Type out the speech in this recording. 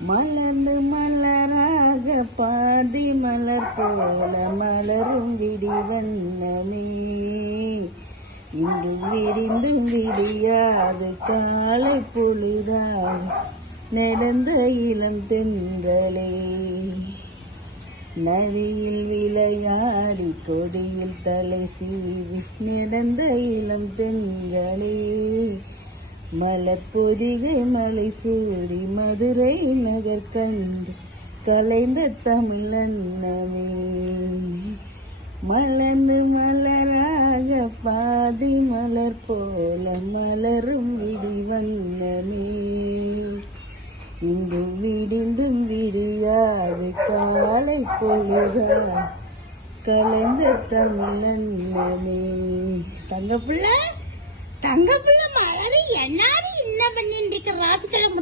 மலர்ந்து மலராக பாதி மலர் போல மலரும் விடி வண்ணமே. இங்கு விரிந்து விடியாது காலை பொழுதாய் நடந்த இளம் தென்றலே. நதியில் விளையாடி கொடியில் தலை சீவி நடந்த இளம் தென்றலே. மலப்பொதிகை மலை சூடி மதுரை நகர் கண்டு கலைந்த தமிழ் அன்னமே மலர்ந்து மலராக பாதி மலர் போல மலரும் விடி வண்ணமே. இங்கு விடிந்தும் விடியாது காலை பொழுதா கலைந்த தமிழன்னமே. தங்க பிள்ளை தங்க பிள்ளை என்னாரு என்ன பண்ணிட்டு இருக்க ராத்துக்கிழமை